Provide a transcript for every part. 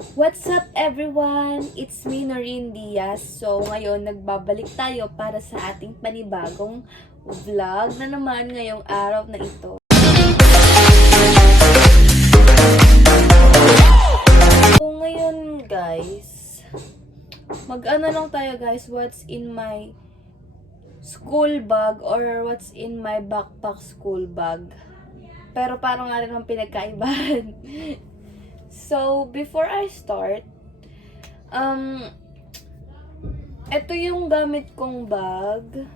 What's up everyone? It's me, Noreen Diaz. So, ngayon nagbabalik tayo para sa ating panibagong vlog na naman ngayong araw na ito. So, ngayon guys, mag-ano lang tayo guys, what's in my school bag or what's in my backpack school bag. Pero parang nga rin ang pinagkaibahan. So, before I start, ito yung gamit kong bag.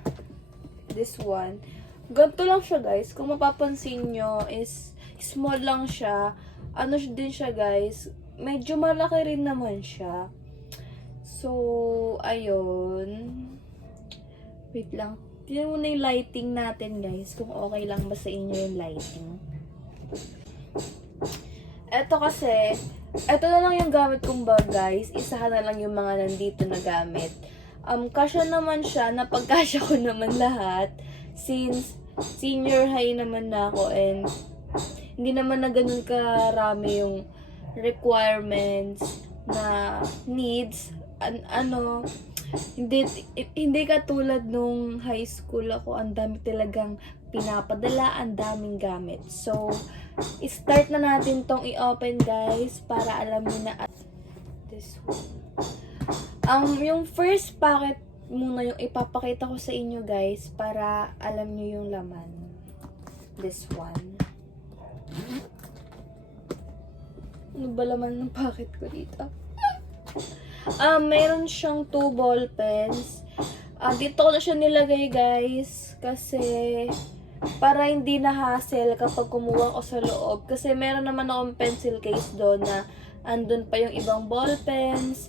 This one. Ganito lang siya, guys. Kung mapapansin nyo, is small lang siya. Ano din siya, guys. Medyo malaki rin naman siya. So, ayun. Wait lang. Tignan muna yung lighting natin, guys. Kung okay lang ba sa inyo yung lighting. Eto kasi, eto na lang yung gamit kong bag, guys. Isahan na lang yung mga nandito na gamit. Kasya naman siya, napagkasya ko naman lahat. Since senior high naman na ako and hindi naman na ganun karami yung requirements na needs. Hindi katulad nung high school ako, ang dami talagang pinapadala, ang daming gamit. So, start na natin tong i-open guys para alam niyo na at this one. Yung first packet muna yung ipapakita ko sa inyo guys para alam niyo yung laman. This one. Ano ba laman ng packet ko dito? Meron siyang 2 ball pens. Dito ko na siya nilagay guys kasi para hindi na hassle kapag kumuha ko sa loob. Kasi meron naman akong pencil case doon na andun pa yung ibang ball pens,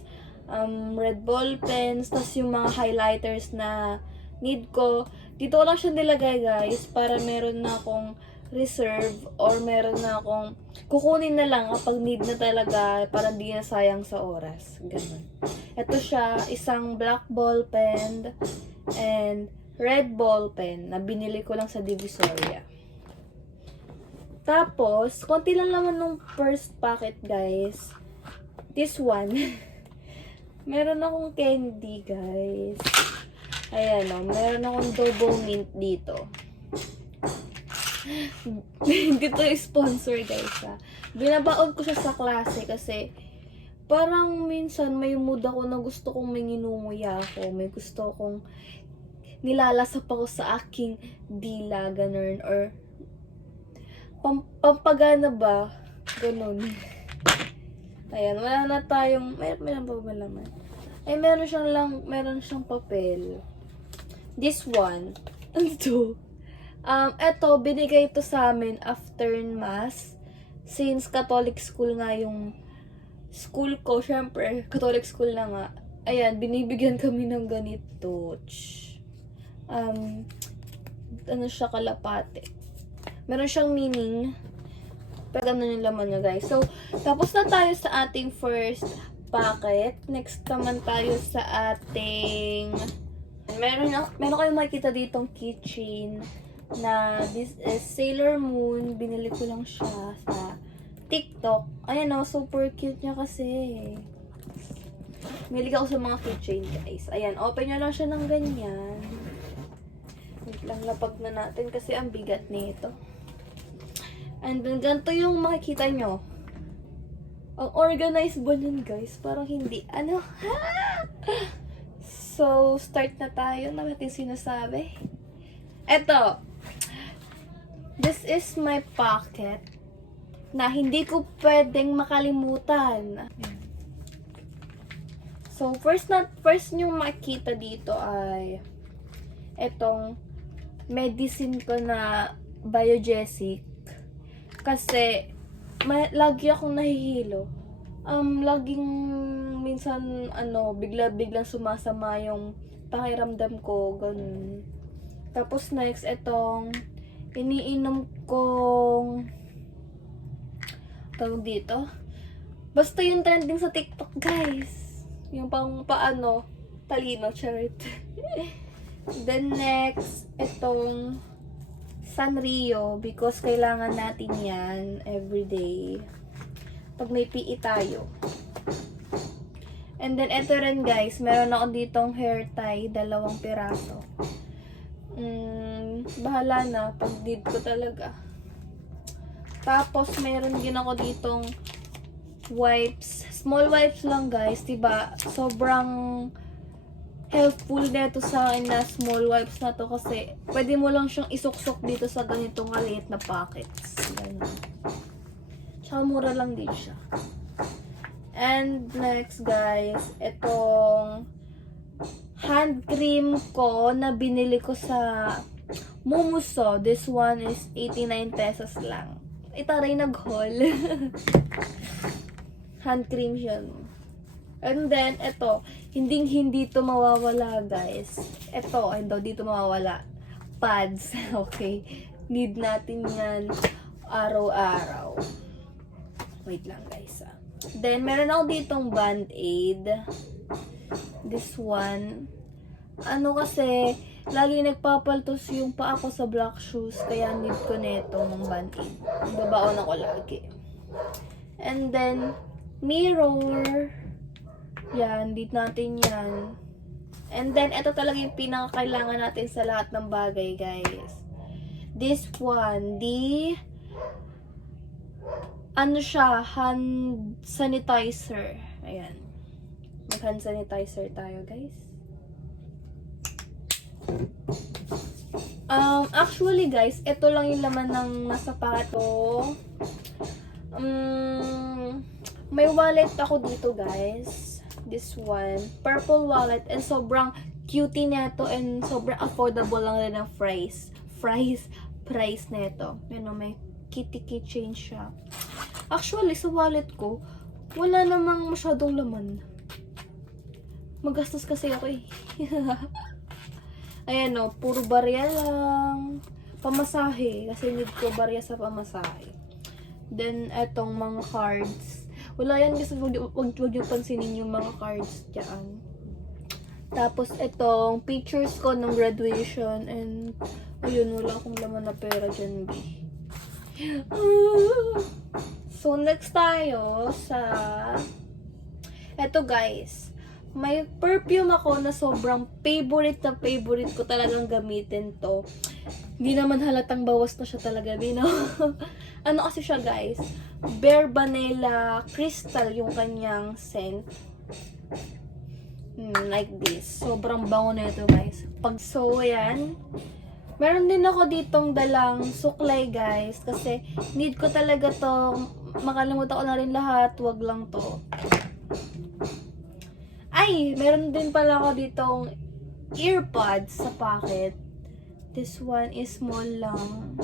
red ball pens, tas yung mga highlighters na need ko. Dito ko lang siya nilagay guys para meron na akong reserve or meron na akong kukunin na lang kapag need na talaga para di na sayang sa oras. Ganun. Ito siya, isang black ball pen and red ball pen na binili ko lang sa Divisoria. Tapos, konti lang naman nung first packet guys. This one. Meron akong candy guys. Ayan o, meron akong double mint dito. Hindi to sponsor guys ha. Binabaon ko siya sa klase kasi parang minsan may mood ako na gusto kong may nginunguya ako. May gusto kong nilalasap ako sa aking dila, ganun. Or pampagana ba? Ganun. Ayan, wala na tayong meron pa ba malaman? Ay, meron siyang papel. This one. Ano to? Eto, binigay to sa amin after mass. Since Catholic school nga yung school ko, syempre, Catholic school na nga. Ayan, binibigyan kami ng ganito. Ano siya, kalapate. Meron siyang meaning. Pero ganun yung laman niya, guys. So, tapos na tayo sa ating first packet. Next naman tayo sa ating meron kayong makikita ditong keychain na this is Sailor Moon. Binili ko lang siya sa TikTok. Ayan o, super cute niya kasi. Milig ako sa mga keychain guys. Ayan, open nyo lang siya ng ganyan. Wait lang, lapag na natin kasi ang bigat nito. And then, ganito yung makikita nyo. Ang organized ba nun guys? Parang hindi. Ano? So, start na tayo na natin sinasabi. Eto. This is my pocket na hindi ko pwedeng makalimutan. So, first nyo makikita dito ay etong medicine ko na Biogesic. Kasi, lagi akong nahihilo. Laging minsan, biglang sumasama yung pakiramdam ko, ganun. Tapos next, etong iniinom kong tawag dito. Basta yung trending sa TikTok, guys. Yung paano, talino, charit. Then next, etong Sanrio because kailangan natin yan everyday pag may PE tayo. And then, ito rin guys, meron ako ditong hair tie, 2 piraso. Bahala na, pag need ko talaga. Tapos, meron din ako ditong wipes. Small wipes lang guys, diba? Sobrang helpful nito sa akin na small wipes na to kasi pwede mo lang siyang isuksok dito sa ganitong kaliit na pockets. Ganun. Tsaka mura lang din siya. And next guys, itong hand cream ko na binili ko sa Mumuso. This one is 89 pesos lang. Itaray nag-haul. Hand cream siya. And then, ito, hindi to mawawala, guys. Ito, ay daw, dito mawawala. Pads. Okay. Need natin yan araw-araw. Wait lang, guys. Then, meron ako ditong Band-Aid. This one. Ano kasi, lagi nagpapaltos yung paa ko sa black shoes, kaya need ko netong Band-Aid. Babaon ako lagi. And then, mirror. Yan, need natin yan. And then, ito talaga yung pinakakailangan natin sa lahat ng bagay, guys. This one, ano siya, hand sanitizer. Ayan. Mag-hand sanitizer tayo, guys. Actually, guys, ito lang yung laman ng nasa packet ko. May wallet ako dito, guys. This one. Purple wallet. And sobrang cutie neto. And sobrang affordable lang rin ang price neto. You know, may kitty keychain siya. Actually, sa wallet ko, wala namang masyadong laman. Magastos kasi ako eh. Ayan o, puro barya lang. Pamasahe. Kasi need ko barya sa pamasahe. Then, etong mga cards. Wala yan kasi wag niyo pansinin yung mga cards dyan. Tapos, etong pictures ko ng graduation. And, ayun, wala akong laman na pera dyan, B. So, next tayo sa... Eto, guys. May perfume ako na sobrang favorite ko talagang gamitin to. Hindi naman halatang bawas na siya talaga, no? Ano kasi siya, guys? Bare Vanilla Crystal yung kanyang scent. Like this. Sobrang bango na ito, guys. So, yan. Meron din ako ditong dalang suklay, guys. Kasi need ko talaga to. Makalimutan ko na rin lahat. Wag lang to. Ay, meron din pala ako ditong earpods sa pocket. This one is small lang.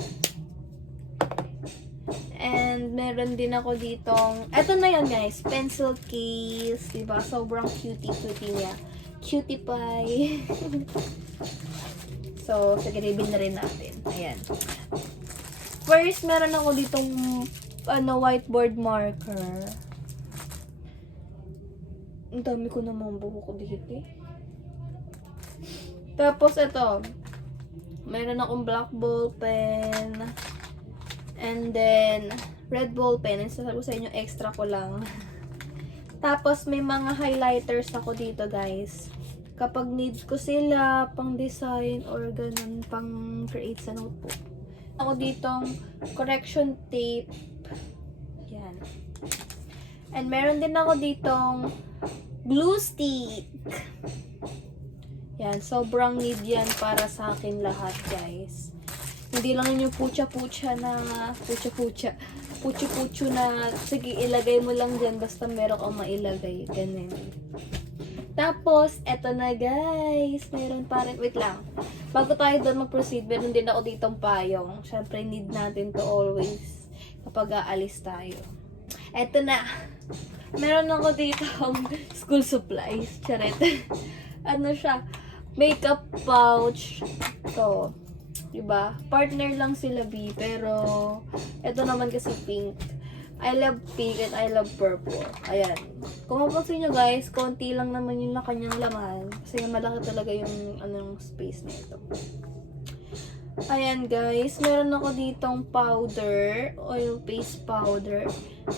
And meron din ako ditong, eto na yan guys, pencil case. Diba? Sobrang cutie niya. Cutie pie. So, sagiribin na rin natin. Ayan. First, meron ako ditong whiteboard marker. Ang dami ko namang buhok dito eh. Tapos ito, meron akong black ball pen. And then, red ball pen. And sasabi ko sa inyo, extra ko lang. Tapos, may mga highlighters ako dito, guys. Kapag need ko sila, pang design or ganun, pang create sa notebook. Ako ditong correction tape. Yan. And meron din ako ditong glue stick. Yan, sobrang need yan para sa akin lahat, guys. Hindi lang yung pucha-pucha na pucho-pucho na sige, ilagay mo lang dyan basta meron kang mailagay. Ganun. Tapos, eto na, guys. Meron pa rin. Wait lang. Bago tayo doon mag-proceed, meron din ako ditong payong. Syempre, need natin to always kapag aalis tayo. Eto na. Meron ako dito school supplies. Charet. Ano siya? Makeup pouch. To. Diba? Partner lang sila, B. Pero, ito naman kasi pink. I love pink and I love purple. Ayan. Kung mapansin nyo, guys, konti lang naman yung kanyang laman. Kasi malaki talaga yung space nito. Ayan guys, meron ako ditong powder, oil paste powder.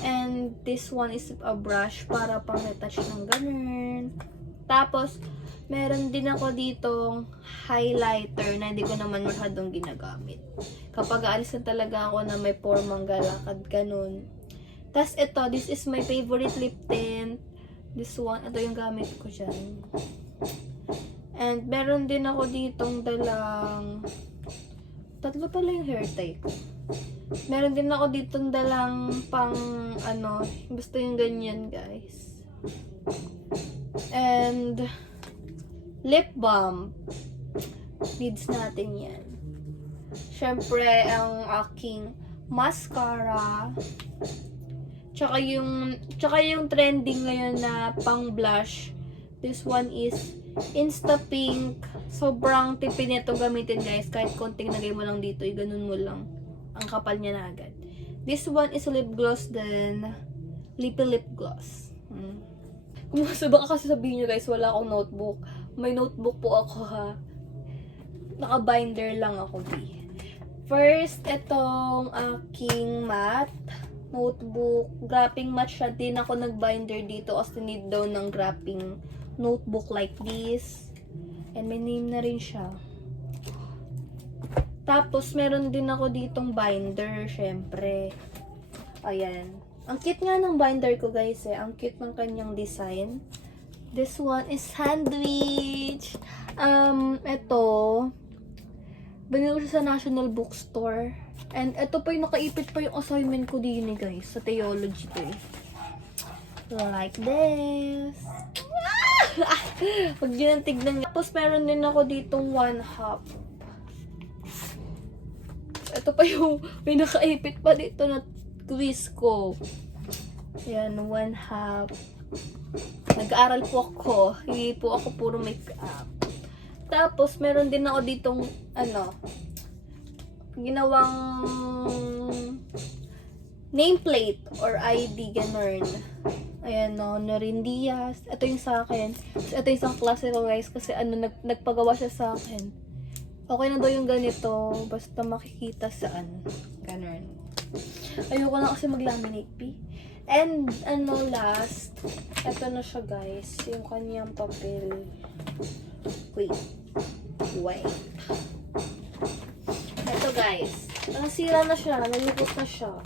And this one is a brush para pang retouch ng ganun. Tapos, meron din ako ditong highlighter na hindi ko naman masyadong ginagamit. Kapag aalis na talaga ako na may formang galakad, ganun. Tapos ito, this is my favorite lip tint. This one, ito yung gamit ko dyan. And meron din ako ditong dalang, tatlo pala yung hair tie ko. Meron din ako ditong dalang pang, basta yung ganyan guys. And, lip balm. Needs natin yan. Syempre, ang aking mascara. Tsaka yung trending ngayon na pang blush. This one is Insta Pink. Sobrang tipid nito gamitin guys. Kahit konting lagay mo lang dito, ganun mo lang. Ang kapal niya na agad. This one is lip gloss din. Lippy lip gloss. Kung baka kasi sabihin nyo guys, wala akong notebook. May notebook po ako ha. Naka-binder lang ako, B. First, itong aking matte notebook. Graphing matte siya. Din ako nag-binder dito kasi need daw ng graphing notebook like this. And may name na rin siya. Tapos, meron din ako ditong binder, syempre. Ayan. Ang cute nga ng binder ko, guys, eh. Ang cute ng kanyang design. This one is sandwich. Ito, binili ko siya sa National Bookstore. And ito pa yung nakaipit pa yung assignment ko din, guys, sa theology ko, eh. Like this. Huwag yun ang tignan niya. Tapos, meron din ako ditong 1/2. Ito pa yung may nakaipit pa dito na quiz ko. Ayan, 1/2. Nag-aaral po ako. Hindi po ako puro make-up. Tapos, meron din ako ditong, ginawang nameplate or ID, ganun. Ayan, Norin Diaz. Ito yung sa akin. Ito yung isang klase ko, guys, kasi nagpagawa siya sa akin. Okay na daw yung ganito, basta makikita saan. Ganun. Ayoko na kasi mag-laminate, P. And, last, ito na siya, guys. Yung kanyang papel. Wait. Ito, guys. Nasira na siya. Nalipot na siya.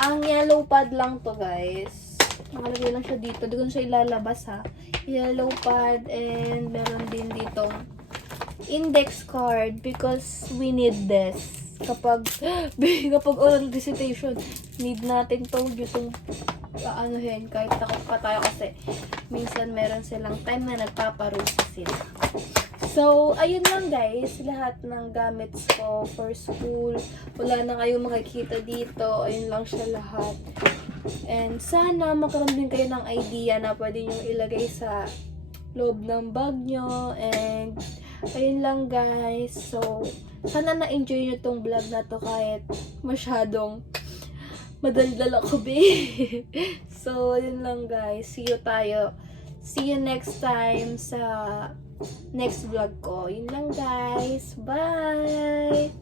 Ang yellow pad lang to, guys. Nakalagay lang siya dito. Di ko na siya ilalabas, ha. Yellow pad. And, meron din ditong index card because we need this. Kapag oral recitation, need natin to yung kahit takot pa tayo kasi minsan meron silang time na nagpaparusa sila. So, ayun lang guys, lahat ng gamits ko for school. Wala na kayong makikita dito. Ayun lang siya lahat. And sana magkaroon din kayo ng idea na pwede nyo ilagay sa loob ng bag nyo. And ayun lang guys. So, sana na-enjoy nyo tong vlog na to kahit masyadong madaldal ako, be. So, yun lang guys. See you next time sa next vlog ko. Yun lang guys. Bye!